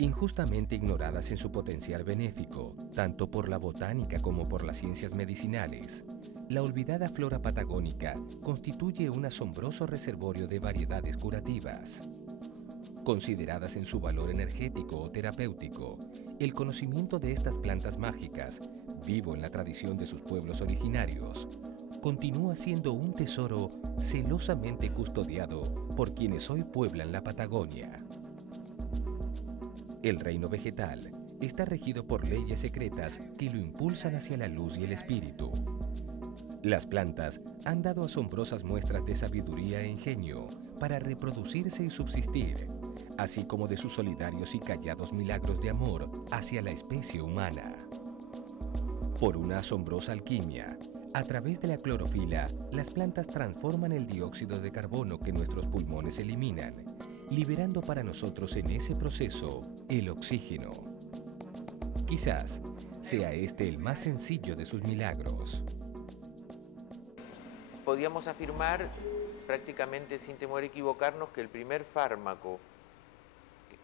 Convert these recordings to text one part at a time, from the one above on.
Injustamente ignoradas en su potencial benéfico, tanto por la botánica como por las ciencias medicinales, la olvidada flora patagónica constituye un asombroso reservorio de variedades curativas. Consideradas en su valor energético o terapéutico, el conocimiento de estas plantas mágicas, vivo en la tradición de sus pueblos originarios, continúa siendo un tesoro celosamente custodiado por quienes hoy pueblan la Patagonia. El reino vegetal está regido por leyes secretas que lo impulsan hacia la luz y el espíritu. Las plantas han dado asombrosas muestras de sabiduría e ingenio para reproducirse y subsistir, así como de sus solidarios y callados milagros de amor hacia la especie humana. Por una asombrosa alquimia, a través de la clorofila, las plantas transforman el dióxido de carbono que nuestros pulmones eliminan, liberando para nosotros en ese proceso el oxígeno. Quizás sea este el más sencillo de sus milagros. Podríamos afirmar, prácticamente sin temor a equivocarnos, que el primer fármaco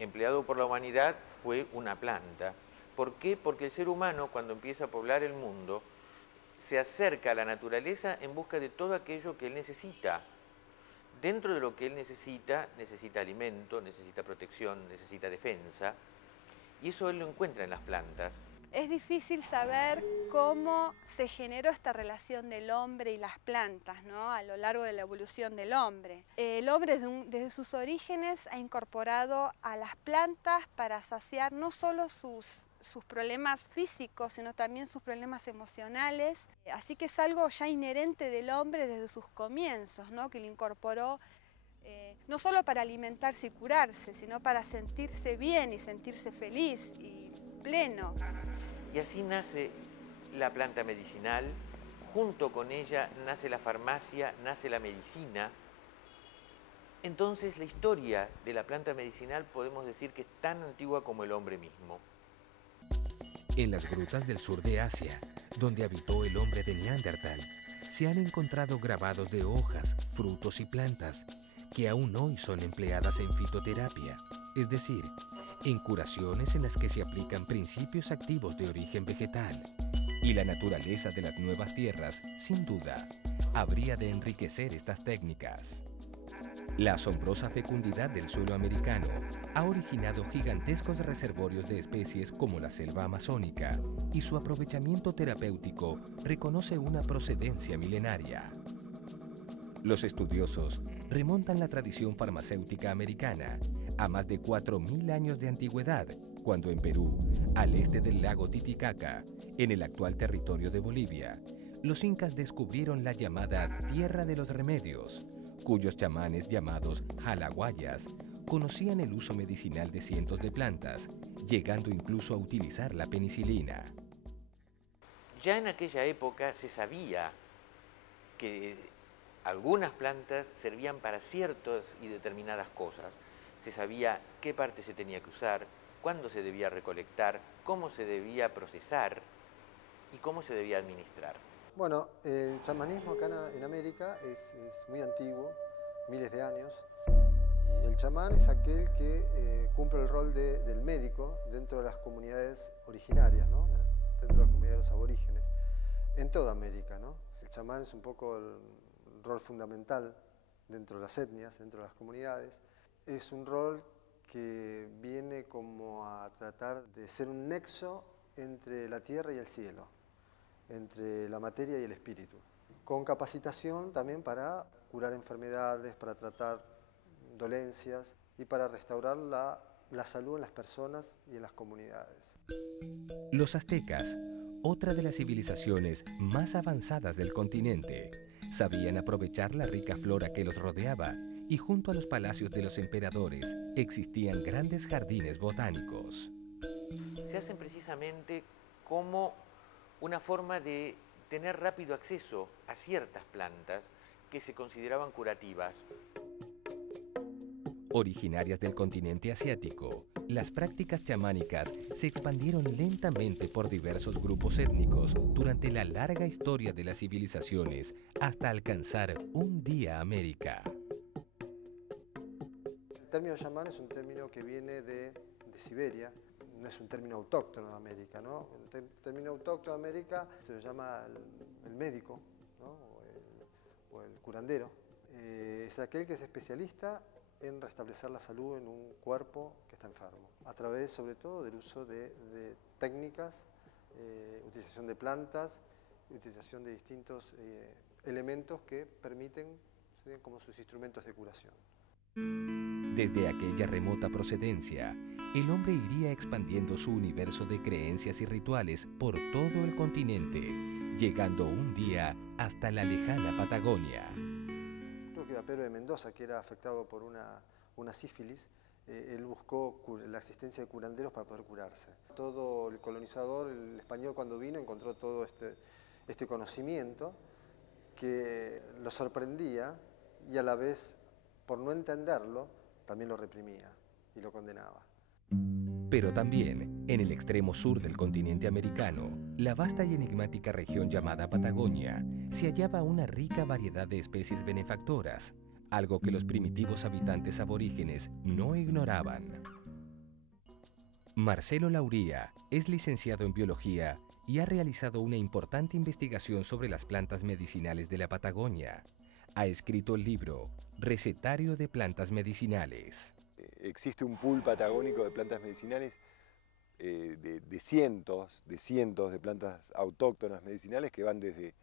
empleado por la humanidad fue una planta. ¿Por qué? Porque el ser humano, cuando empieza a poblar el mundo, se acerca a la naturaleza en busca de todo aquello que él necesita. Dentro de lo que él necesita alimento, necesita protección, necesita defensa, y eso él lo encuentra en las plantas. Es difícil saber cómo se generó esta relación del hombre y las plantas, ¿no? A lo largo de la evolución del hombre. El hombre desde sus orígenes ha incorporado a las plantas para saciar no solo sus problemas físicos, sino también sus problemas emocionales. Así que es algo ya inherente del hombre desde sus comienzos, ¿no? Que lo incorporó no solo para alimentarse y curarse, sino para sentirse bien y sentirse feliz y pleno. Y así nace la planta medicinal, junto con ella nace la farmacia, nace la medicina. Entonces la historia de la planta medicinal podemos decir que es tan antigua como el hombre mismo. En las grutas del sur de Asia, donde habitó el hombre de Neandertal, se han encontrado grabados de hojas, frutos y plantas que aún hoy son empleadas en fitoterapia, es decir, en curaciones en las que se aplican principios activos de origen vegetal. Y la naturaleza de las nuevas tierras, sin duda, habría de enriquecer estas técnicas. La asombrosa fecundidad del suelo americano ha originado gigantescos reservorios de especies como la selva amazónica, y su aprovechamiento terapéutico reconoce una procedencia milenaria. Los estudiosos remontan la tradición farmacéutica americana a más de 4.000 años de antigüedad, cuando en Perú, al este del lago Titicaca, en el actual territorio de Bolivia, los incas descubrieron la llamada Tierra de los Remedios, cuyos chamanes llamados jalaguayas conocían el uso medicinal de cientos de plantas, llegando incluso a utilizar la penicilina. Ya en aquella época se sabía que algunas plantas servían para ciertas y determinadas cosas. Se sabía qué parte se tenía que usar, cuándo se debía recolectar, cómo se debía procesar y cómo se debía administrar. Bueno, el chamanismo acá en América es muy antiguo, miles de años. Y el chamán es aquel que cumple el rol del médico dentro de las comunidades originarias, ¿no? Dentro de la comunidad de los aborígenes, en toda América, ¿no? El chamán es un poco el rol fundamental dentro de las etnias, dentro de las comunidades. Es un rol que viene como a tratar de ser un nexo entre la tierra y el cielo, entre la materia y el espíritu, con capacitación también para curar enfermedades, para tratar dolencias y para restaurar la salud en las personas y en las comunidades. Los aztecas, otra de las civilizaciones más avanzadas del continente, sabían aprovechar la rica flora que los rodeaba, y junto a los palacios de los emperadores existían grandes jardines botánicos. Se hacen precisamente como una forma de tener rápido acceso a ciertas plantas que se consideraban curativas. Originarias del continente asiático, las prácticas chamánicas se expandieron lentamente por diversos grupos étnicos durante la larga historia de las civilizaciones hasta alcanzar un día América. El término chamán es un término que viene de de Siberia. No es un término autóctono de América, ¿no? El término autóctono de América se lo llama el médico, ¿no? o el curandero. Es aquel que es especialista en restablecer la salud en un cuerpo que está enfermo, a través sobre todo del uso de técnicas, utilización de plantas, utilización de distintos elementos que permiten, serían como sus instrumentos de curación. Desde aquella remota procedencia, el hombre iría expandiendo su universo de creencias y rituales por todo el continente, llegando un día hasta la lejana Patagonia. Creo que era Pedro de Mendoza, que era afectado por una sífilis. Él buscó la existencia de curanderos para poder curarse. Todo el colonizador, el español, cuando vino, encontró todo este conocimiento que lo sorprendía y a la vez, por no entenderlo, también lo reprimía y lo condenaba. Pero también, en el extremo sur del continente americano, la vasta y enigmática región llamada Patagonia, se hallaba una rica variedad de especies benefactoras, algo que los primitivos habitantes aborígenes no ignoraban. Marcelo Lauría es licenciado en biología y ha realizado una importante investigación sobre las plantas medicinales de la Patagonia. Ha escrito el libro Recetario de Plantas Medicinales. Existe un pool patagónico de plantas medicinales de cientos de plantas autóctonas medicinales que van desde,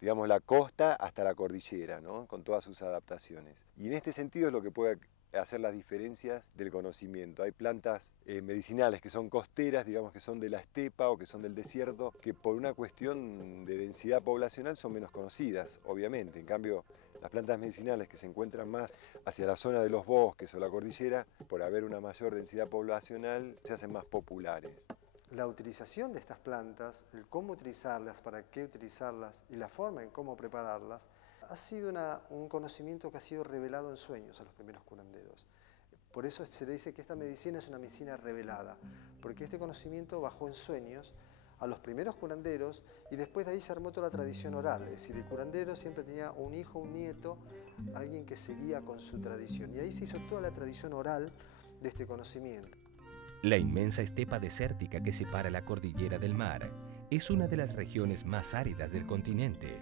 digamos, la costa hasta la cordillera, ¿no? Con todas sus adaptaciones. Y en este sentido es lo que puede hacer las diferencias del conocimiento. Hay plantas medicinales que son costeras, digamos que son de la estepa o que son del desierto, que por una cuestión de densidad poblacional son menos conocidas, obviamente. En cambio, las plantas medicinales que se encuentran más hacia la zona de los bosques o la cordillera, por haber una mayor densidad poblacional, se hacen más populares. La utilización de estas plantas, el cómo utilizarlas, para qué utilizarlas y la forma en cómo prepararlas, ha sido un conocimiento que ha sido revelado en sueños a los primeros curanderos. Por eso se le dice que esta medicina es una medicina revelada, porque este conocimiento bajó en sueños a los primeros curanderos y después de ahí se armó toda la tradición oral. Es decir, el curandero siempre tenía un hijo, un nieto, alguien que seguía con su tradición. Y ahí se hizo toda la tradición oral de este conocimiento. La inmensa estepa desértica que separa la cordillera del mar es una de las regiones más áridas del continente.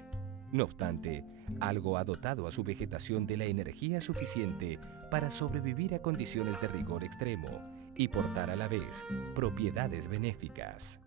No obstante, algo ha dotado a su vegetación de la energía suficiente para sobrevivir a condiciones de rigor extremo y portar a la vez propiedades benéficas.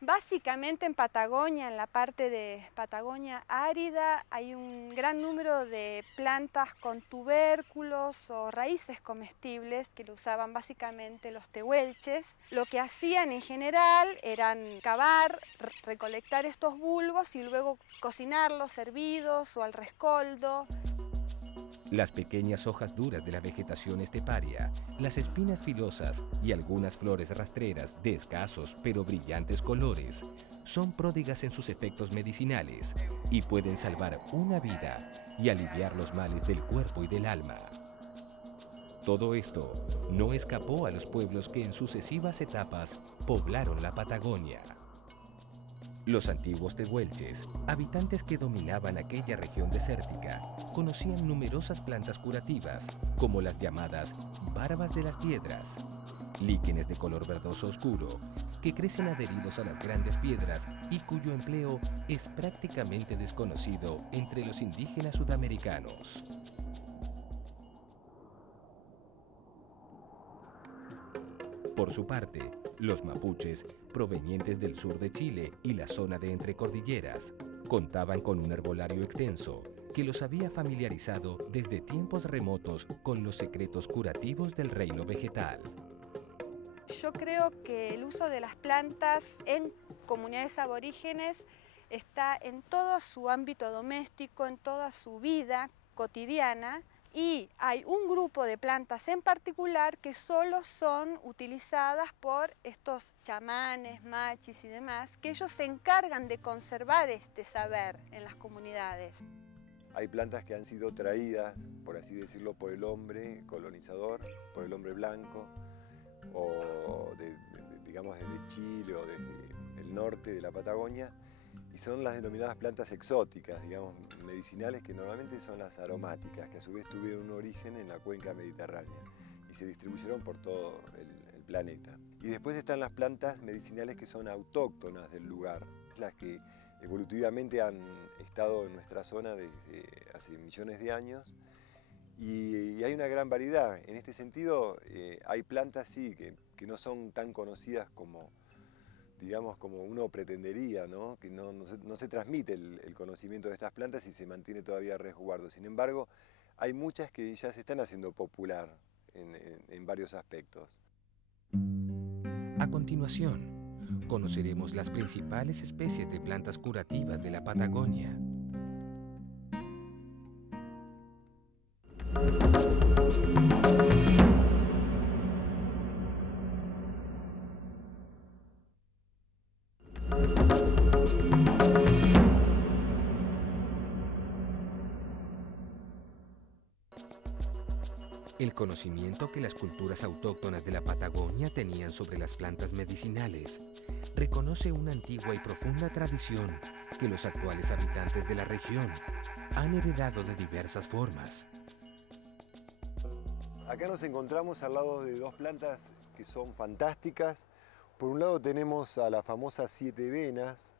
Básicamente en Patagonia, en la parte de Patagonia árida, hay un gran número de plantas con tubérculos o raíces comestibles que lo usaban básicamente los tehuelches. Lo que hacían en general eran cavar, recolectar estos bulbos y luego cocinarlos hervidos o al rescoldo. Las pequeñas hojas duras de la vegetación esteparia, las espinas filosas y algunas flores rastreras de escasos pero brillantes colores son pródigas en sus efectos medicinales y pueden salvar una vida y aliviar los males del cuerpo y del alma. Todo esto no escapó a los pueblos que en sucesivas etapas poblaron la Patagonia. Los antiguos tehuelches, habitantes que dominaban aquella región desértica, conocían numerosas plantas curativas, como las llamadas barbas de las piedras, líquenes de color verdoso oscuro, que crecen adheridos a las grandes piedras y cuyo empleo es prácticamente desconocido entre los indígenas sudamericanos. Por su parte, los mapuches, provenientes del sur de Chile y la zona de entrecordilleras, contaban con un herbolario extenso que los había familiarizado desde tiempos remotos con los secretos curativos del reino vegetal. Yo creo que el uso de las plantas en comunidades aborígenes está en todo su ámbito doméstico, en toda su vida cotidiana. Y hay un grupo de plantas en particular que solo son utilizadas por estos chamanes, machis y demás, que ellos se encargan de conservar este saber en las comunidades. Hay plantas que han sido traídas, por así decirlo, por el hombre colonizador, por el hombre blanco, o digamos desde Chile o desde el norte de la Patagonia, y son las denominadas plantas exóticas, digamos, medicinales, que normalmente son las aromáticas, que a su vez tuvieron un origen en la cuenca mediterránea y se distribuyeron por todo planeta. Y después están las plantas medicinales que son autóctonas del lugar, las que evolutivamente han estado en nuestra zona desde hace millones de años. Y hay una gran variedad. En este sentido, hay plantas sí que no son tan conocidas como, digamos, como uno pretendería, ¿no? Que no se transmite el conocimiento de estas plantas y se mantiene todavía a resguardo. Sin embargo, hay muchas que ya se están haciendo popular en varios aspectos. A continuación, conoceremos las principales especies de plantas curativas de la Patagonia. El conocimiento que las culturas autóctonas de la Patagonia tenían sobre las plantas medicinales reconoce una antigua y profunda tradición que los actuales habitantes de la región han heredado de diversas formas. Acá nos encontramos al lado de dos plantas que son fantásticas. Por un lado tenemos a la famosa siete venas,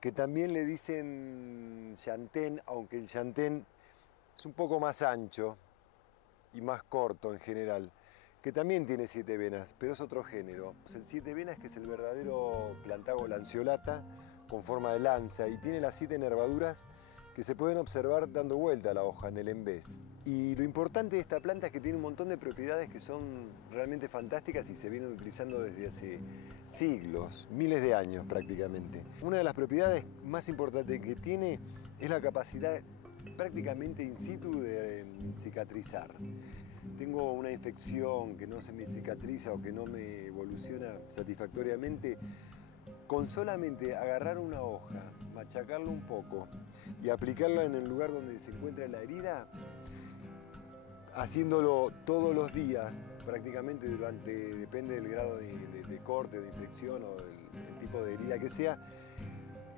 que también le dicen llantén, aunque el llantén es un poco más ancho y más corto en general, que también tiene siete venas, pero es otro género. El siete venas, que es el verdadero Plantago lanceolata, con forma de lanza, y tiene las 7 nervaduras que se pueden observar dando vuelta a la hoja en el embés. Y lo importante de esta planta es que tiene un montón de propiedades que son realmente fantásticas y se vienen utilizando desde hace siglos, miles de años prácticamente. Una de las propiedades más importantes que tiene es la capacidad prácticamente in situ de cicatrizar. Tengo una infección que no se me cicatriza o que no me evoluciona satisfactoriamente, con solamente agarrar una hoja, machacarla un poco y aplicarla en el lugar donde se encuentra la herida, haciéndolo todos los días, prácticamente depende del grado de corte, de infección o el tipo de herida que sea,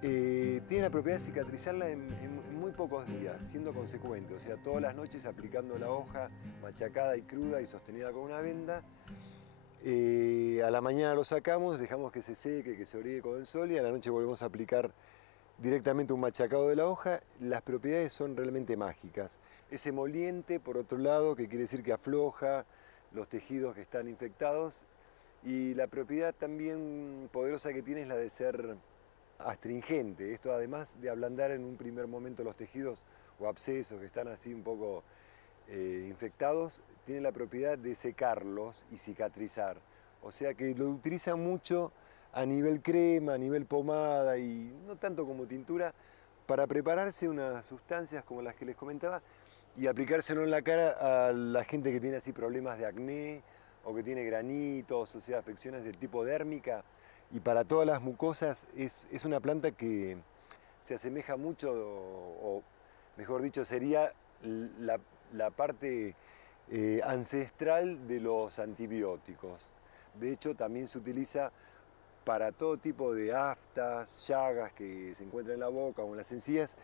tiene la propiedad de cicatrizarla en muy pocos días, siendo consecuente, o sea, todas las noches aplicando la hoja machacada y cruda y sostenida con una venda. A la mañana lo sacamos, dejamos que se seque, que se oríe con el sol, y a la noche volvemos a aplicar directamente un machacado de la hoja. Las propiedades son realmente mágicas. Es emoliente, por otro lado, que quiere decir que afloja los tejidos que están infectados, y la propiedad también poderosa que tiene es la de ser astringente. Esto, además de ablandar en un primer momento los tejidos o abscesos que están así un poco infectados, tiene la propiedad de secarlos y cicatrizar. O sea que lo utiliza mucho a nivel crema, a nivel pomada y no tanto como tintura, para prepararse unas sustancias como las que les comentaba y aplicárselo en la cara a la gente que tiene así problemas de acné o que tiene granitos, o sea, afecciones del tipo dérmica. Y para todas las mucosas es una planta que se asemeja mucho, o mejor dicho, sería la parte ancestral de los antibióticos. De hecho, también se utiliza para todo tipo de aftas, llagas que se encuentran en la boca o en las encías,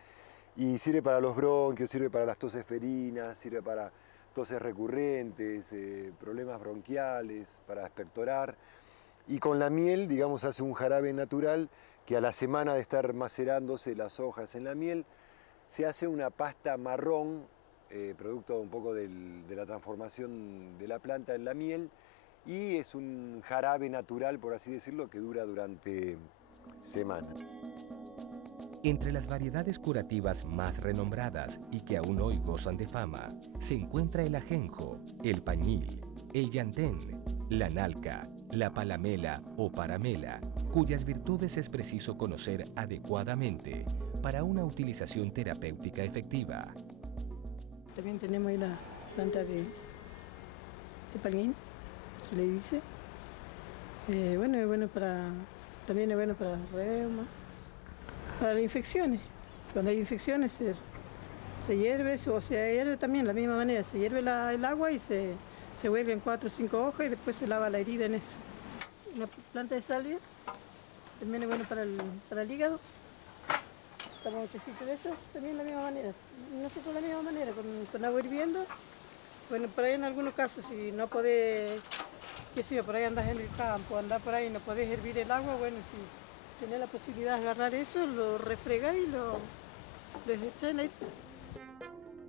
y sirve para los bronquios, sirve para las toses ferinas, sirve para toses recurrentes, problemas bronquiales, para expectorar. Y con la miel, digamos, hace un jarabe natural que a la semana de estar macerándose las hojas en la miel, se hace una pasta marrón, producto un poco de la transformación de la planta en la miel, y es un jarabe natural, por así decirlo, que dura durante semanas. Entre las variedades curativas más renombradas y que aún hoy gozan de fama, se encuentra el ajenjo, el pañil, el llantén, la nalca, la palamela o paramela, cuyas virtudes es preciso conocer adecuadamente para una utilización terapéutica efectiva. También tenemos ahí la planta de pañil, se le dice. Bueno, también es bueno para el reuma, para las infecciones. Cuando hay infecciones se hierve, o se hierve también de la misma manera, se hierve el agua y se huelgan 4 o 5 hojas y después se lava la herida en eso. La planta de salvia también es bueno para el hígado. Tomamos un tecito de eso, también de la misma manera. Nosotros de la misma manera, con agua hirviendo. Bueno, por ahí en algunos casos, si no podés qué sé yo, por ahí andás en el campo, andás por ahí y no podés hervir el agua, bueno, si tenés la posibilidad de agarrar eso, lo refregás y lo echás en ahí.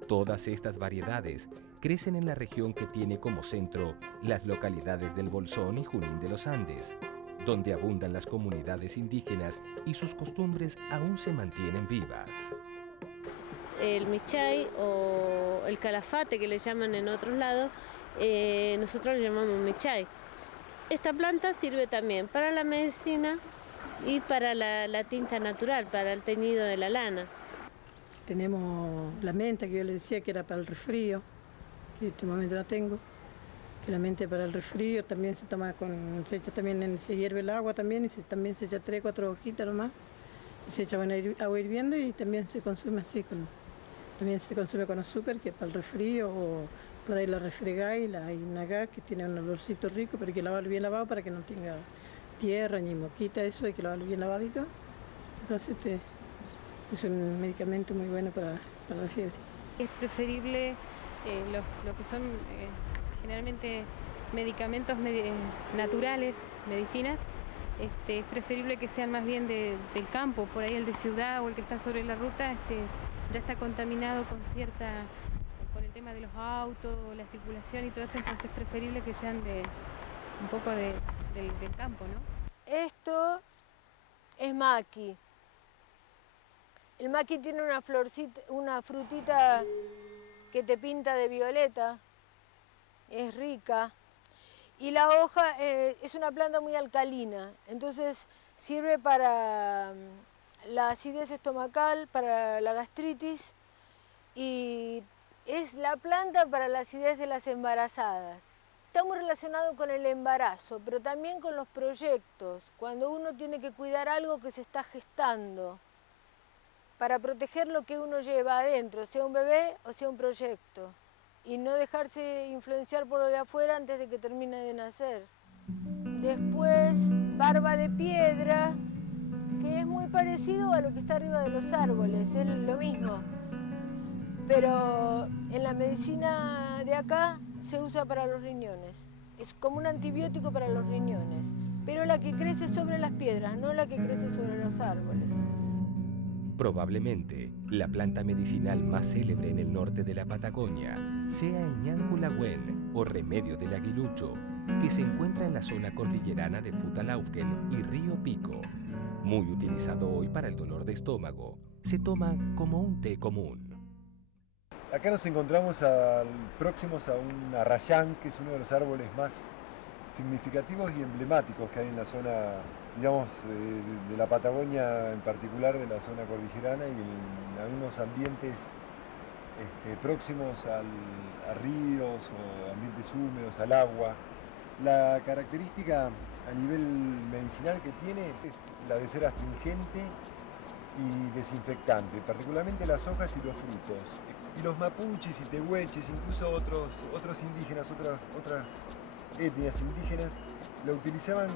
Todas estas variedades crecen en la región que tiene como centro las localidades del Bolsón y Junín de los Andes, donde abundan las comunidades indígenas y sus costumbres aún se mantienen vivas. El michay o el calafate, que le llaman en otros lados, nosotros le llamamos michay. Esta planta sirve también para la medicina y para la tinta natural, para el teñido de la lana. Tenemos la menta, que yo le decía que era para el resfrío, que en este momento no tengo. Que la menta para el resfrío también se toma se echa también, se hierve el agua también y también se echa 3 o 4 hojitas nomás. Y se echa agua hirviendo y también se consume así, también se consume con azúcar, que es para el resfrío, o por ahí la refregáis, la inagá, que tiene un olorcito rico, pero hay que lavarlo bien lavado para que no tenga tierra ni moquita, eso hay que lavarlo bien lavadito. Entonces es un medicamento muy bueno para la fiebre. Es preferible lo que son generalmente medicamentos naturales, medicinas, es preferible que sean más bien del campo. Por ahí el de ciudad o el que está sobre la ruta ya está contaminado con el tema de los autos, la circulación y todo esto, entonces es preferible que sean un poco del campo, ¿no? Esto es maqui. El maqui tiene una frutita que te pinta de violeta, es rica. Y la hoja es una planta muy alcalina, entonces sirve para la acidez estomacal, para la gastritis, y es la planta para la acidez de las embarazadas. Está muy relacionado con el embarazo, pero también con los proyectos, cuando uno tiene que cuidar algo que se está gestando, para proteger lo que uno lleva adentro, sea un bebé o sea un proyecto, y no dejarse influenciar por lo de afuera antes de que termine de nacer. Después, barba de piedra, que es muy parecido a lo que está arriba de los árboles, es lo mismo. Pero en la medicina de acá se usa para los riñones. Es como un antibiótico para los riñones, pero la que crece sobre las piedras, no la que crece sobre los árboles. Probablemente, la planta medicinal más célebre en el norte de la Patagonia sea el ñanculahuen o remedio del aguilucho, que se encuentra en la zona cordillerana de Futalaufken y Río Pico. Muy utilizado hoy para el dolor de estómago, se toma como un té común. Acá nos encontramos próximos a un arrayán, que es uno de los árboles más significativos y emblemáticos que hay en la zona, digamos, de la Patagonia, en particular de la zona cordillerana, y en algunos ambientes próximos a ríos o ambientes húmedos, al agua. La característica a nivel medicinal que tiene es la de ser astringente y desinfectante, particularmente las hojas y los frutos. Y los mapuches y tehuelches, incluso otros indígenas, otras etnias indígenas, la utilizaban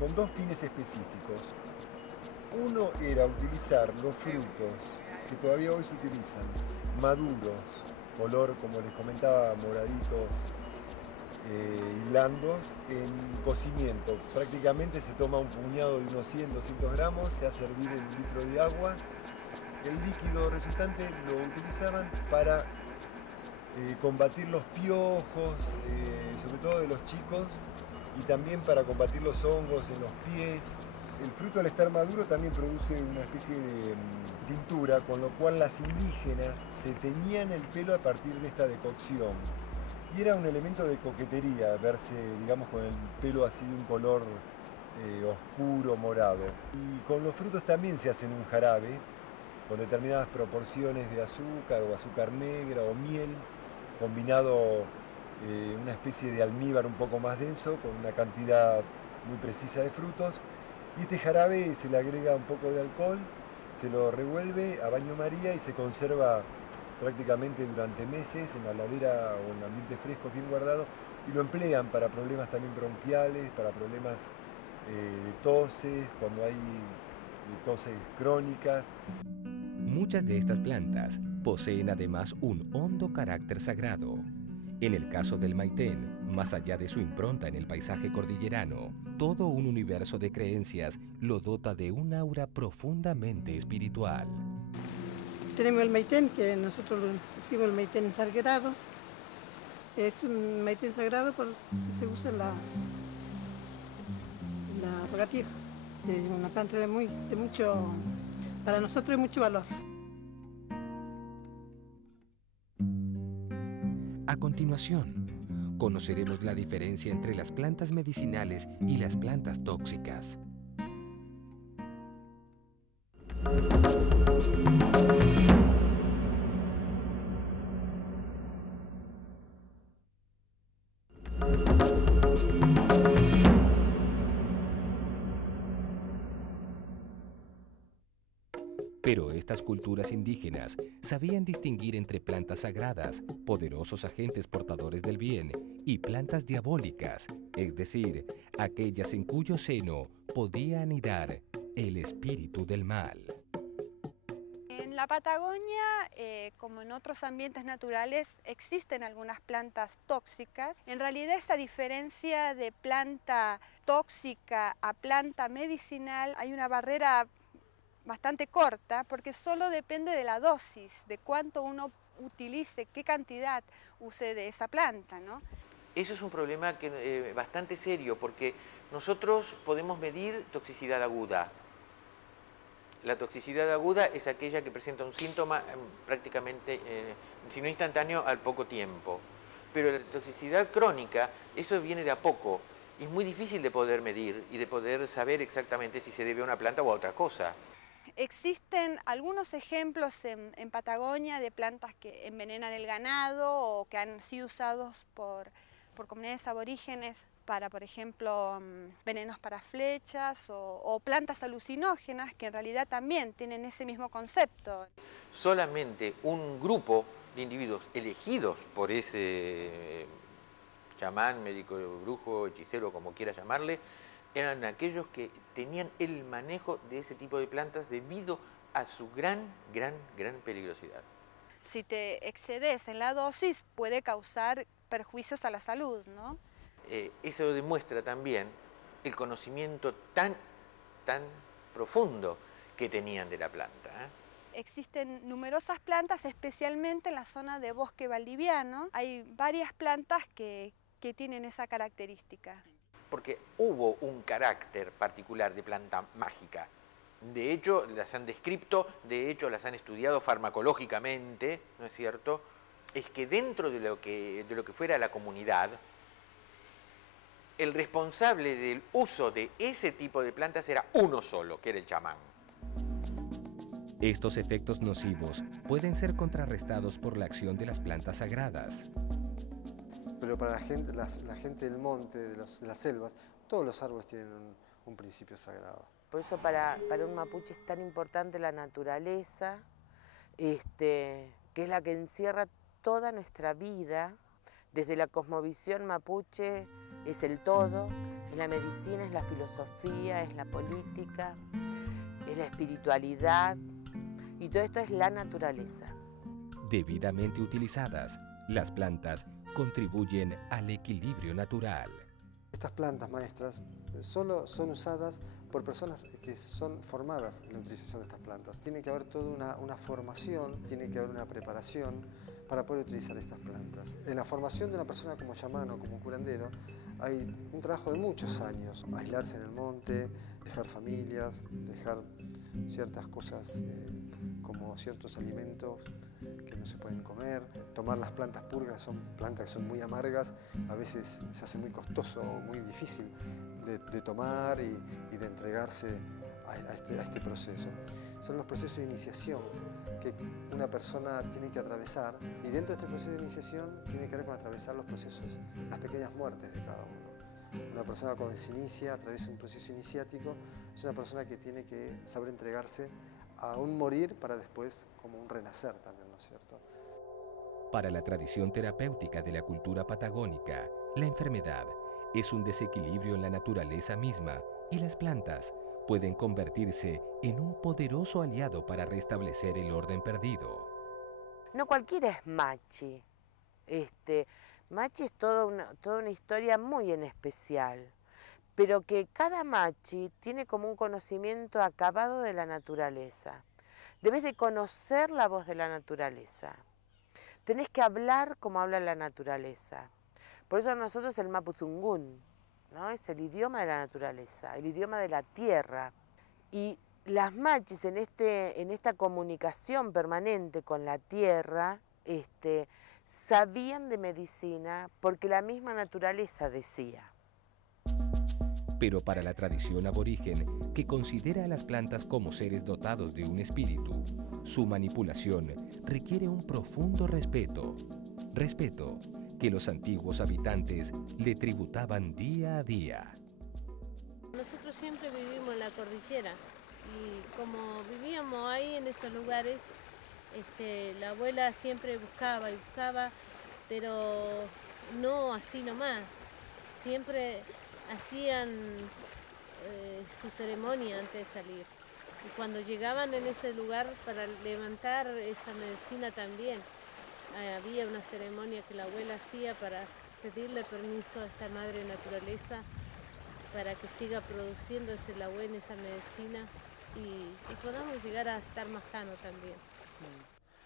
con dos fines específicos. Uno era utilizar los frutos, que todavía hoy se utilizan, maduros, color, como les comentaba, moraditos y blandos, en cocimiento. Prácticamente se toma un puñado de unos 100, 200 gramos, se hace hervir en 1 litro de agua. El líquido resultante lo utilizaban para combatir los piojos, sobre todo de los chicos, y también para combatir los hongos en los pies. El fruto, al estar maduro, también produce una especie de tintura, con lo cual las indígenas se teñían el pelo a partir de esta decocción. Y era un elemento de coquetería verse, digamos, con el pelo así de un color oscuro, morado. Y con los frutos también se hacen un jarabe, con determinadas proporciones de azúcar o azúcar negra o miel, combinado una especie de almíbar un poco más denso, con una cantidad muy precisa de frutos. Y este jarabe se le agrega un poco de alcohol, se lo revuelve a baño María y se conserva prácticamente durante meses en la heladera o en ambiente fresco, bien guardado, y lo emplean para problemas también bronquiales, para problemas de toses, cuando hay toses crónicas. Muchas de estas plantas poseen además un hondo carácter sagrado. En el caso del Maitén, más allá de su impronta en el paisaje cordillerano, todo un universo de creencias lo dota de un aura profundamente espiritual. Tenemos el Maitén, que nosotros decimos el Maitén sagrado. Es un Maitén sagrado porque se usa en la rogativa. Es una planta de mucho, para nosotros de mucho valor. A continuación, conoceremos la diferencia entre las plantas medicinales y las plantas tóxicas. Pero estas culturas indígenas sabían distinguir entre plantas sagradas, poderosos agentes portadores del bien, y plantas diabólicas, es decir, aquellas en cuyo seno podía anidar el espíritu del mal. En la Patagonia, como en otros ambientes naturales, existen algunas plantas tóxicas. En realidad, esta diferencia de planta tóxica a planta medicinal, hay una barrera bastante corta, porque solo depende de la dosis, de cuánto uno utilice, qué cantidad use de esa planta, ¿no? Eso es un problema bastante serio, porque nosotros podemos medir toxicidad aguda. La toxicidad aguda es aquella que presenta un síntoma prácticamente, si no instantáneo, al poco tiempo. Pero la toxicidad crónica, eso viene de a poco. Y es muy difícil de poder medir y de poder saber exactamente si se debe a una planta o a otra cosa. Existen algunos ejemplos en Patagonia de plantas que envenenan el ganado o que han sido usados por comunidades aborígenes para, por ejemplo, venenos para flechas o plantas alucinógenas que en realidad también tienen ese mismo concepto. Solamente un grupo de individuos elegidos por ese chamán, médico, brujo, hechicero, como quiera llamarle, eran aquellos que tenían el manejo de ese tipo de plantas debido a su gran peligrosidad. Si te excedes en la dosis puede causar perjuicios a la salud, ¿no? Eso demuestra también el conocimiento tan profundo que tenían de la planta. Existen numerosas plantas, especialmente en la zona de bosque valdiviano. Hay varias plantas que tienen esa característica. Porque hubo un carácter particular de planta mágica. De hecho, las han descrito, de hecho, las han estudiado farmacológicamente, ¿no es cierto? Es que dentro de lo que fuera la comunidad, el responsable del uso de ese tipo de plantas era uno solo, que era el chamán. Estos efectos nocivos pueden ser contrarrestados por la acción de las plantas sagradas. Pero para la gente del monte, de las selvas, todos los árboles tienen un principio sagrado. Por eso para un mapuche es tan importante la naturaleza, que es la que encierra toda nuestra vida. Desde la cosmovisión mapuche es el todo, es la medicina, es la filosofía, es la política, es la espiritualidad, y todo esto es la naturaleza. Debidamente utilizadas, las plantas contribuyen al equilibrio natural. Estas plantas maestras solo son usadas por personas que son formadas en la utilización de estas plantas. Tiene que haber toda una formación, tiene que haber una preparación para poder utilizar estas plantas. En la formación de una persona como chamán o como curandero hay un trabajo de muchos años. Aislarse en el monte, dejar familias, dejar ciertas cosas como ciertos alimentos que no se pueden comer, tomar las plantas purgas, son plantas que son muy amargas, a veces se hace muy costoso o muy difícil de tomar y de entregarse a este proceso. Son los procesos de iniciación que una persona tiene que atravesar, y dentro de este proceso de iniciación tiene que ver con atravesar los procesos, las pequeñas muertes de cada uno. Una persona cuando se inicia, atraviesa un proceso iniciático, es una persona que tiene que saber entregarse a un morir para después como un renacer también, ¿no es cierto? Para la tradición terapéutica de la cultura patagónica, la enfermedad es un desequilibrio en la naturaleza misma, y las plantas pueden convertirse en un poderoso aliado para restablecer el orden perdido. No cualquiera es machi, Machi es toda una historia muy en especial, pero que cada machi tiene como un conocimiento acabado de la naturaleza. Debes de conocer la voz de la naturaleza. Tenés que hablar como habla la naturaleza. Por eso nosotros el Mapuzungún, ¿no? Es el idioma de la naturaleza, el idioma de la tierra. Y las machis en esta comunicación permanente con la tierra, sabían de medicina porque la misma naturaleza decía. Pero para la tradición aborigen, que considera a las plantas como seres dotados de un espíritu, su manipulación requiere un profundo respeto. Respeto que los antiguos habitantes le tributaban día a día. Nosotros siempre vivimos en la cordillera y como vivíamos ahí en esos lugares, la abuela siempre buscaba y buscaba, pero no así nomás. Siempre hacían su ceremonia antes de salir. Y cuando llegaban en ese lugar para levantar esa medicina también, había una ceremonia que la abuela hacía para pedirle permiso a esta madre naturaleza para que siga produciendo ese lahuén, esa medicina y podamos llegar a estar más sano también.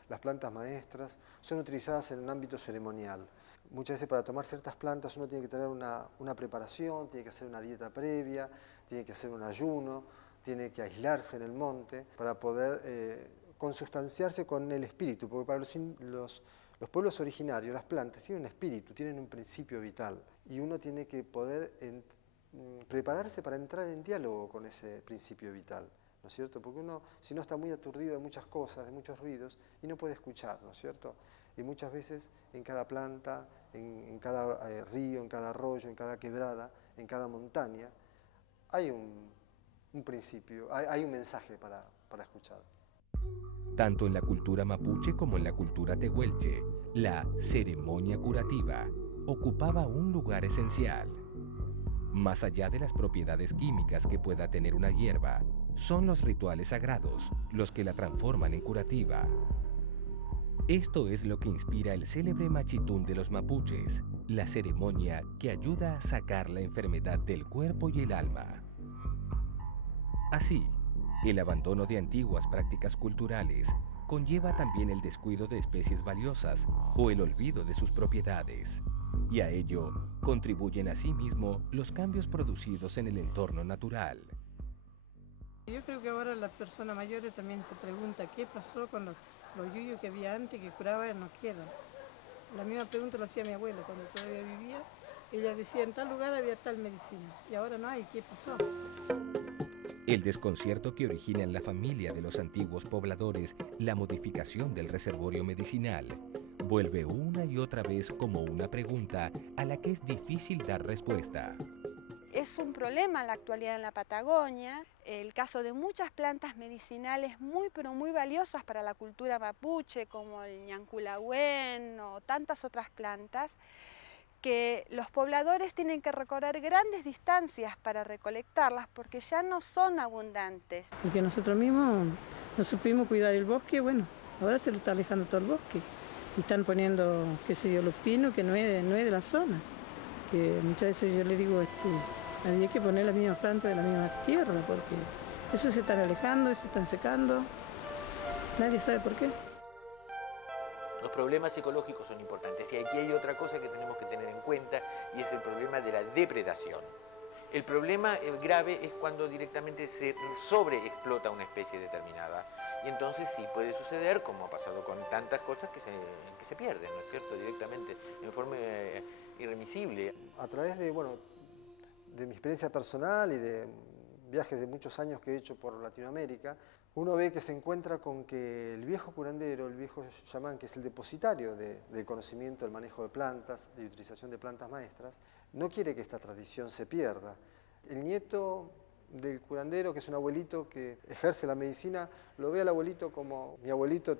Las plantas maestras son utilizadas en un ámbito ceremonial. Muchas veces para tomar ciertas plantas uno tiene que tener una preparación, tiene que hacer una dieta previa, tiene que hacer un ayuno, tiene que aislarse en el monte para poder consustanciarse con el espíritu, porque para los pueblos originarios las plantas tienen un espíritu, tienen un principio vital y uno tiene que poder prepararse para entrar en diálogo con ese principio vital, ¿no es cierto? Porque uno, si no, está muy aturdido de muchas cosas, de muchos ruidos y no puede escuchar, ¿no es cierto? Y muchas veces en cada planta, en cada río, en cada arroyo, en cada quebrada, en cada montaña, hay un principio, hay un mensaje para escuchar. Tanto en la cultura mapuche como en la cultura tehuelche, la ceremonia curativa ocupaba un lugar esencial. Más allá de las propiedades químicas que pueda tener una hierba, son los rituales sagrados los que la transforman en curativa. Esto es lo que inspira el célebre machitún de los mapuches, la ceremonia que ayuda a sacar la enfermedad del cuerpo y el alma. Así, el abandono de antiguas prácticas culturales conlleva también el descuido de especies valiosas o el olvido de sus propiedades. Y a ello contribuyen asimismo los cambios producidos en el entorno natural. Yo creo que ahora las personas mayores también se preguntan qué pasó con los yuyos que había antes que curaban no quedan. La misma pregunta lo hacía mi abuela cuando todavía vivía. Ella decía en tal lugar había tal medicina y ahora no hay, ¿qué pasó? El desconcierto que origina en la familia de los antiguos pobladores la modificación del reservorio medicinal vuelve una y otra vez como una pregunta a la que es difícil dar respuesta. Es un problema en la actualidad en la Patagonia, el caso de muchas plantas medicinales muy pero muy valiosas para la cultura mapuche, como el ñanculahuen o tantas otras plantas, que los pobladores tienen que recorrer grandes distancias para recolectarlas porque ya no son abundantes. Porque nosotros mismos no supimos cuidar el bosque, bueno, ahora se lo está alejando todo el bosque. Y están poniendo, qué sé yo, los pinos que no es de la zona. Que muchas veces yo le digo, había que poner las mismas plantas de la misma tierra, porque eso se están alejando, se están secando, nadie sabe por qué. Los problemas ecológicos son importantes y aquí hay otra cosa que tenemos que tener en cuenta y es el problema de la depredación. El problema grave es cuando directamente se sobreexplota una especie determinada y entonces sí puede suceder, como ha pasado con tantas cosas, que se pierden, ¿no es cierto?, directamente, en forma irremisible. A través de mi experiencia personal y de viajes de muchos años que he hecho por Latinoamérica, uno ve que se encuentra con que el viejo curandero, el viejo chamán, que es el depositario del conocimiento, del manejo de plantas, de utilización de plantas maestras, no quiere que esta tradición se pierda. El nieto del curandero, que es un abuelito que ejerce la medicina, lo ve al abuelito como mi abuelito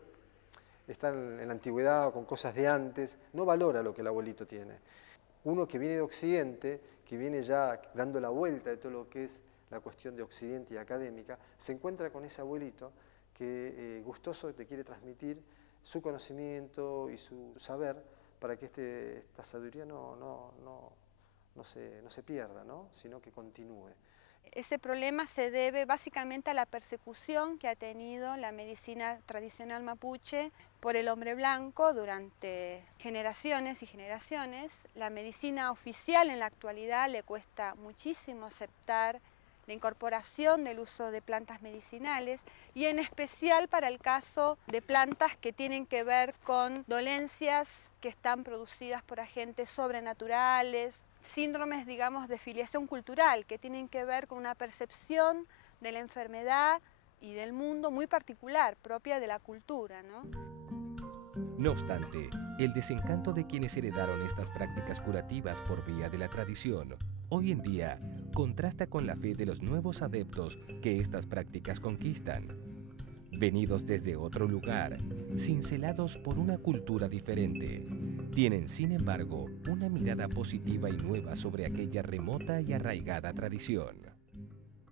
está en la antigüedad o con cosas de antes, no valora lo que el abuelito tiene. Uno que viene de Occidente, que viene ya dando la vuelta de todo lo que es la cuestión de Occidente y académica, se encuentra con ese abuelito que gustoso te quiere transmitir su conocimiento y su saber para que esta sabiduría no se pierda, ¿no? Sino que continúe. Ese problema se debe básicamente a la persecución que ha tenido la medicina tradicional mapuche por el hombre blanco durante generaciones y generaciones. La medicina oficial en la actualidad le cuesta muchísimo aceptar la incorporación del uso de plantas medicinales y en especial para el caso de plantas que tienen que ver con dolencias que están producidas por agentes sobrenaturales, síndromes, digamos, de filiación cultural que tienen que ver con una percepción de la enfermedad y del mundo muy particular, propia de la cultura, ¿no? No obstante, el desencanto de quienes heredaron estas prácticas curativas por vía de la tradición, hoy en día contrasta con la fe de los nuevos adeptos que estas prácticas conquistan. Venidos desde otro lugar, cincelados por una cultura diferente, tienen sin embargo una mirada positiva y nueva sobre aquella remota y arraigada tradición.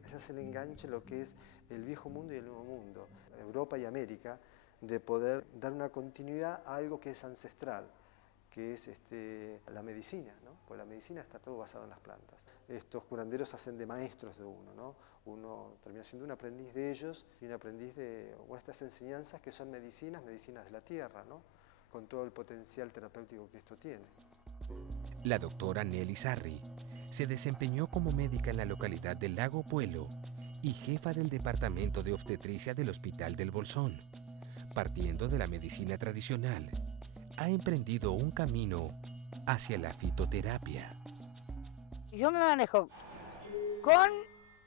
Ese es el enganche, lo que es el viejo mundo y el nuevo mundo, Europa y América, de poder dar una continuidad a algo que es ancestral, que es la medicina, ¿no? Porque la medicina está todo basado en las plantas. Estos curanderos hacen de maestros de uno, ¿no? Uno termina siendo un aprendiz de ellos y un aprendiz de estas enseñanzas que son medicinas de la tierra, ¿no? Con todo el potencial terapéutico que esto tiene. La doctora Nelly Sarri se desempeñó como médica en la localidad del Lago Puelo y jefa del departamento de obstetricia del Hospital del Bolsón. Partiendo de la medicina tradicional, ha emprendido un camino hacia la fitoterapia. Yo me manejo con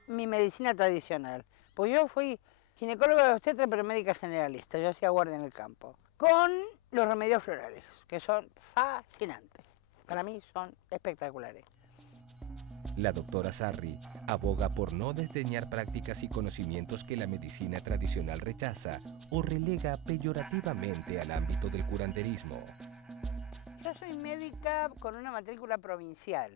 mi medicina tradicional, pues yo fui ginecóloga de obstetra pero médica generalista, yo hacía guardia en el campo, con los remedios florales, que son fascinantes, para mí son espectaculares. La doctora Sarri aboga por no desdeñar prácticas y conocimientos que la medicina tradicional rechaza o relega peyorativamente al ámbito del curanderismo. Yo soy médica con una matrícula provincial.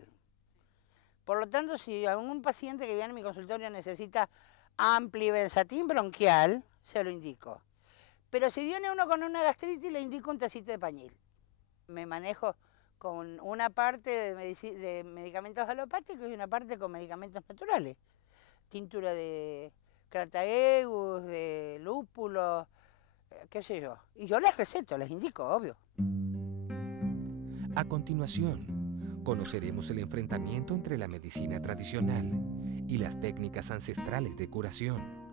Por lo tanto, si algún paciente que viene a mi consultorio necesita amplibenzatín bronquial, se lo indico. Pero si viene uno con una gastritis, le indico un tecito de pañil. Me manejo con una parte de medicamentos alopáticos y una parte con medicamentos naturales. Tintura de crataegus, de lúpulo, qué sé yo. Y yo les receto, les indico, obvio. A continuación, conoceremos el enfrentamiento entre la medicina tradicional y las técnicas ancestrales de curación.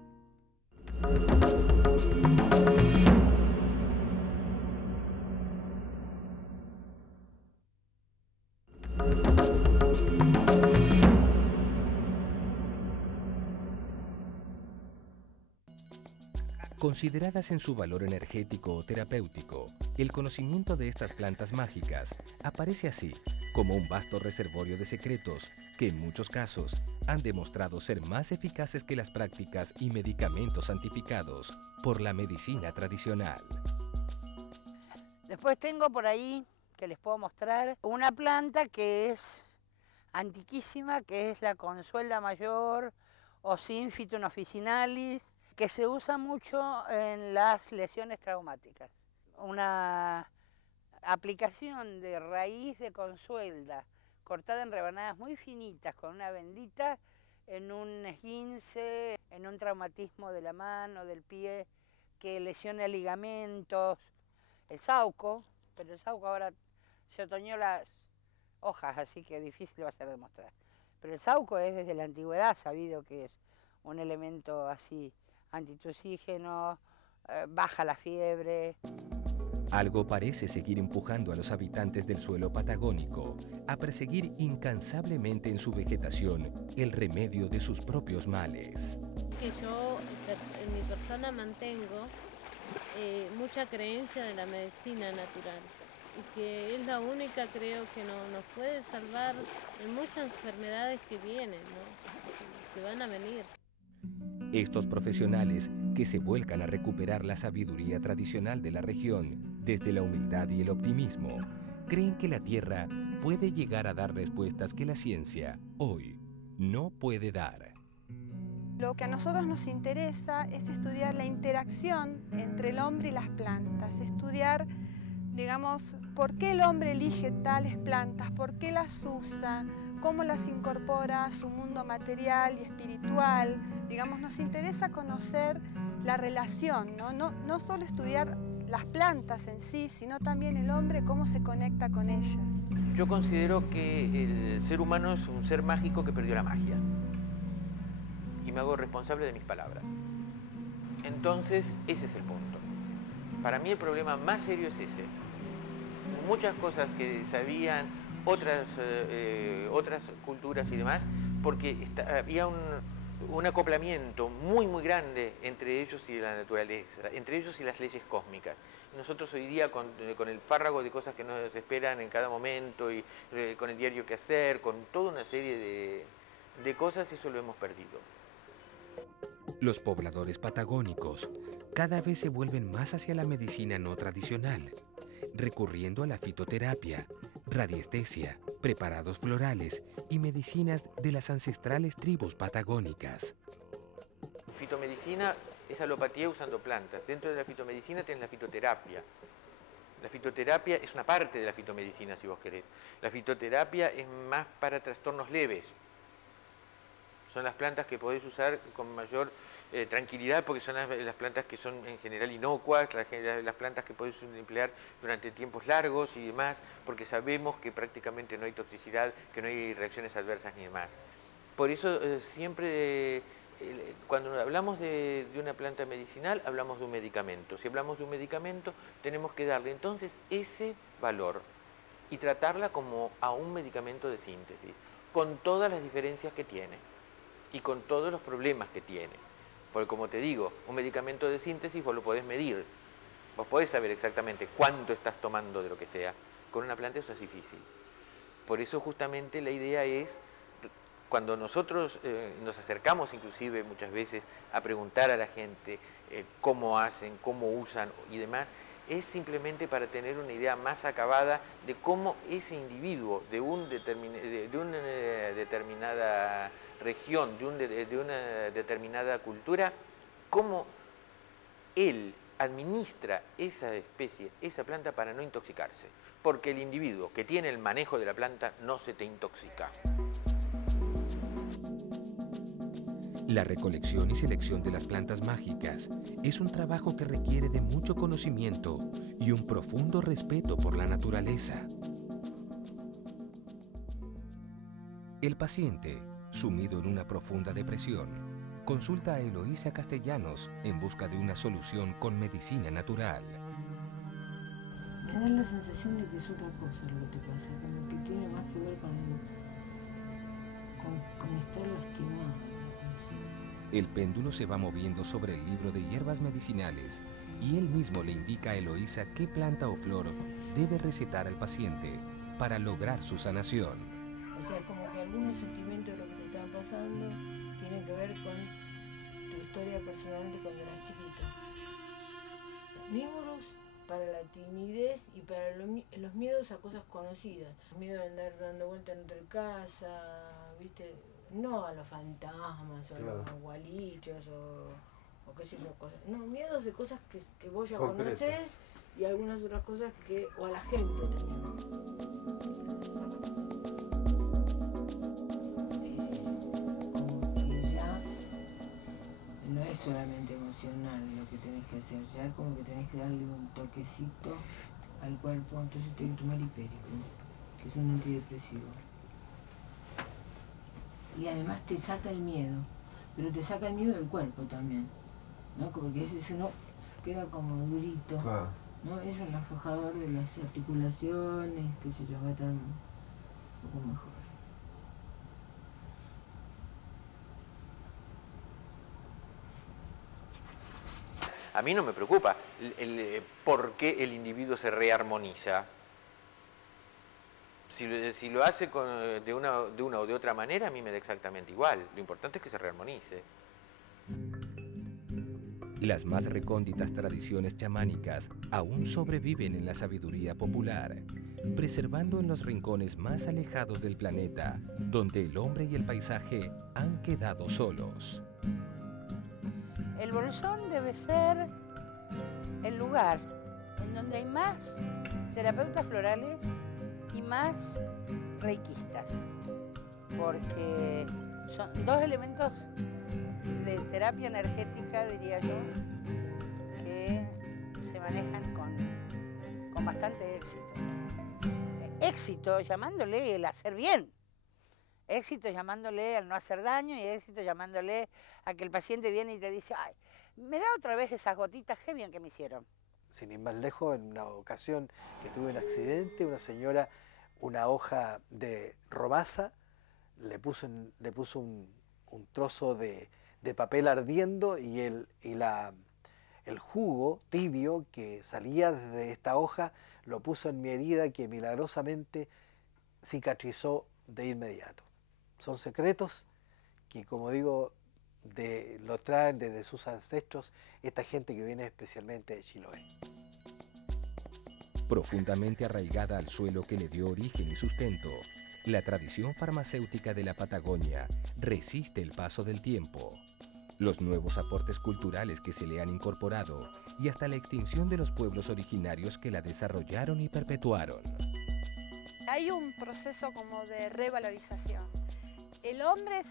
Consideradas en su valor energético o terapéutico, el conocimiento de estas plantas mágicas aparece así como un vasto reservorio de secretos que en muchos casos han demostrado ser más eficaces que las prácticas y medicamentos santificados por la medicina tradicional. Después tengo por ahí, que les puedo mostrar, una planta que es antiquísima, que es la consuelda mayor o Symphytum officinalis, que se usa mucho en las lesiones traumáticas. Una aplicación de raíz de consuelda cortada en rebanadas muy finitas con una bendita en un esguince, en un traumatismo de la mano, del pie, que lesiona ligamentos, el sauco, pero el sauco ahora se otoñó las hojas, así que difícil va a ser de mostrar. Pero el sauco es desde la antigüedad sabido que es un elemento así antitusígeno, baja la fiebre. Algo parece seguir empujando a los habitantes del suelo patagónico a perseguir incansablemente en su vegetación el remedio de sus propios males. Que yo en mi persona mantengo mucha creencia de la medicina natural y que es la única, creo, que nos puede salvar en muchas enfermedades que vienen, ¿no? Que van a venir. Estos profesionales que se vuelcan a recuperar la sabiduría tradicional de la región desde la humildad y el optimismo, creen que la tierra puede llegar a dar respuestas que la ciencia hoy no puede dar. Lo que a nosotros nos interesa es estudiar la interacción entre el hombre y las plantas, estudiar digamos, por qué el hombre elige tales plantas, por qué las usa, cómo las incorpora a su mundo material y espiritual. Digamos, nos interesa conocer la relación, ¿no? No solo estudiar las plantas en sí, sino también el hombre, cómo se conecta con ellas. Yo considero que el ser humano es un ser mágico que perdió la magia. Y me hago responsable de mis palabras. Entonces, ese es el punto. Para mí el problema más serio es ese. Muchas cosas que sabían otras culturas y demás, porque había un acoplamiento muy grande entre ellos y la naturaleza, entre ellos y las leyes cósmicas. Nosotros hoy día con el fárrago de cosas que nos esperan en cada momento y con el diario que hacer, con toda una serie de cosas, eso lo hemos perdido. Los pobladores patagónicos cada vez se vuelven más hacia la medicina no tradicional, recurriendo a la fitoterapia, radiestesia, preparados florales y medicinas de las ancestrales tribus patagónicas. Fitomedicina es alopatía usando plantas. Dentro de la fitomedicina tienes la fitoterapia. La fitoterapia es una parte de la fitomedicina, si vos querés. La fitoterapia es más para trastornos leves. Son las plantas que podés usar con mayor tranquilidad, porque son las plantas que son en general inocuas, las plantas que podés emplear durante tiempos largos y demás, porque sabemos que prácticamente no hay toxicidad, que no hay reacciones adversas ni demás. Por eso siempre, cuando hablamos de una planta medicinal, hablamos de un medicamento. Si hablamos de un medicamento, tenemos que darle entonces ese valor y tratarla como a un medicamento de síntesis, con todas las diferencias que tiene y con todos los problemas que tiene. Porque como te digo, un medicamento de síntesis vos lo podés medir, vos podés saber exactamente cuánto estás tomando de lo que sea. Con una planta eso es difícil. Por eso justamente la idea es, cuando nosotros nos acercamos inclusive muchas veces a preguntar a la gente cómo hacen, cómo usan y demás, es simplemente para tener una idea más acabada de cómo ese individuo de una determinada región, de una determinada cultura, cómo él administra esa especie, esa planta para no intoxicarse. Porque el individuo que tiene el manejo de la planta no se te intoxica. La recolección y selección de las plantas mágicas es un trabajo que requiere de mucho conocimiento y un profundo respeto por la naturaleza. El paciente, sumido en una profunda depresión, consulta a Eloísa Castellanos en busca de una solución con medicina natural. Me da la sensación de que es otra cosa lo que te pasa, como que tiene más que ver con estar lastimado. El péndulo se va moviendo sobre el libro de hierbas medicinales y él mismo le indica a Eloísa qué planta o flor debe recetar al paciente para lograr su sanación. O sea, como que algunos sentimientos de lo que te están pasando tienen que ver con tu historia personal de cuando eras chiquito. Mímoros para la timidez y para los miedos a cosas conocidas. Miedo de andar dando vueltas entre casa, ¿viste? No a los fantasmas o a los gualichos o qué sé yo, cosas. No, miedos de cosas que vos ya conoces y algunas otras cosas que, o a la gente también. Como que ya no es solamente emocional lo que tenés que hacer, ya como que tenés que darle un toquecito al cuerpo, entonces tenés que tomar hipérico, que es un antidepresivo. Y además te saca el miedo, pero te saca el miedo del cuerpo también, ¿no? Porque ese uno queda como durito, ¿no? Es un aflojador de las articulaciones, qué sé yo, va a estar un poco mejor. A mí no me preocupa por qué el individuo se rearmoniza. Si lo hace de una o de otra manera, a mí me da exactamente igual. Lo importante es que se rearmonice. Las más recónditas tradiciones chamánicas aún sobreviven en la sabiduría popular, preservando en los rincones más alejados del planeta, donde el hombre y el paisaje han quedado solos. El bolsón debe ser el lugar en donde hay más terapeutas florales y más reikistas, porque son dos elementos de terapia energética, diría yo, que se manejan con bastante éxito. Éxito llamándole el hacer bien, éxito llamándole al no hacer daño y éxito llamándole a que el paciente viene y te dice, ay, me da otra vez esas gotitas, qué bien que me hicieron. Sin ir más lejos, en una ocasión que tuve un accidente, una señora, una hoja de romaza, le puso un trozo de papel ardiendo y el jugo tibio que salía de esta hoja lo puso en mi herida que milagrosamente cicatrizó de inmediato. Son secretos que, como digo, lo traen desde sus ancestros esta gente que viene especialmente de Chiloé. Profundamente arraigada al suelo que le dio origen y sustento, la tradición farmacéutica de la Patagonia resiste el paso del tiempo. Los nuevos aportes culturales que se le han incorporado y hasta la extinción de los pueblos originarios que la desarrollaron y perpetuaron. Hay un proceso como de revalorización. El hombre,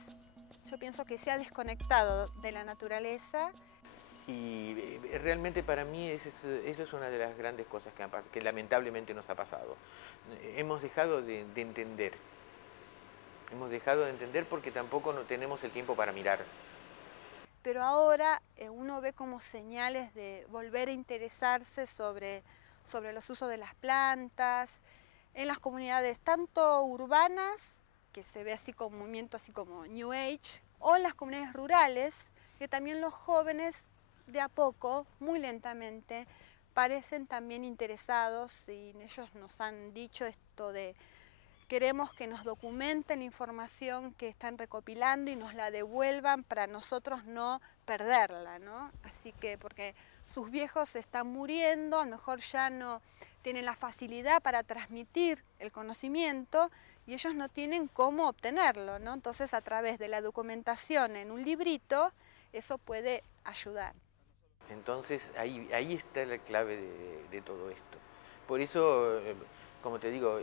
yo pienso que se ha desconectado de la naturaleza. Y realmente para mí eso es una de las grandes cosas que lamentablemente nos ha pasado. Hemos dejado de entender. Hemos dejado de entender porque tampoco no tenemos el tiempo para mirar. Pero ahora uno ve como señales de volver a interesarse sobre los usos de las plantas, en las comunidades tanto urbanas, que se ve así como movimiento así como New Age, o en las comunidades rurales, que también los jóvenes de a poco, muy lentamente, parecen también interesados y ellos nos han dicho esto de queremos que nos documenten la información que están recopilando y nos la devuelvan para nosotros no perderla, ¿no? Así que porque sus viejos están muriendo, a lo mejor ya no tienen la facilidad para transmitir el conocimiento y ellos no tienen cómo obtenerlo, ¿no? Entonces a través de la documentación en un librito, eso puede ayudar. Entonces ahí está la clave de todo esto. Por eso, como te digo,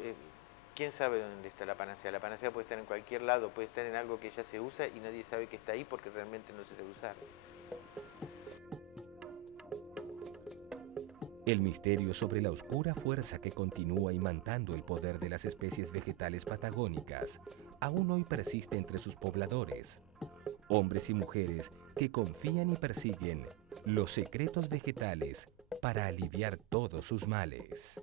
¿quién sabe dónde está la panacea? La panacea puede estar en cualquier lado, puede estar en algo que ya se usa y nadie sabe que está ahí porque realmente no se sabe usar. El misterio sobre la oscura fuerza que continúa imantando el poder de las especies vegetales patagónicas aún hoy persiste entre sus pobladores. Hombres y mujeres que confían y persiguen los secretos vegetales para aliviar todos sus males.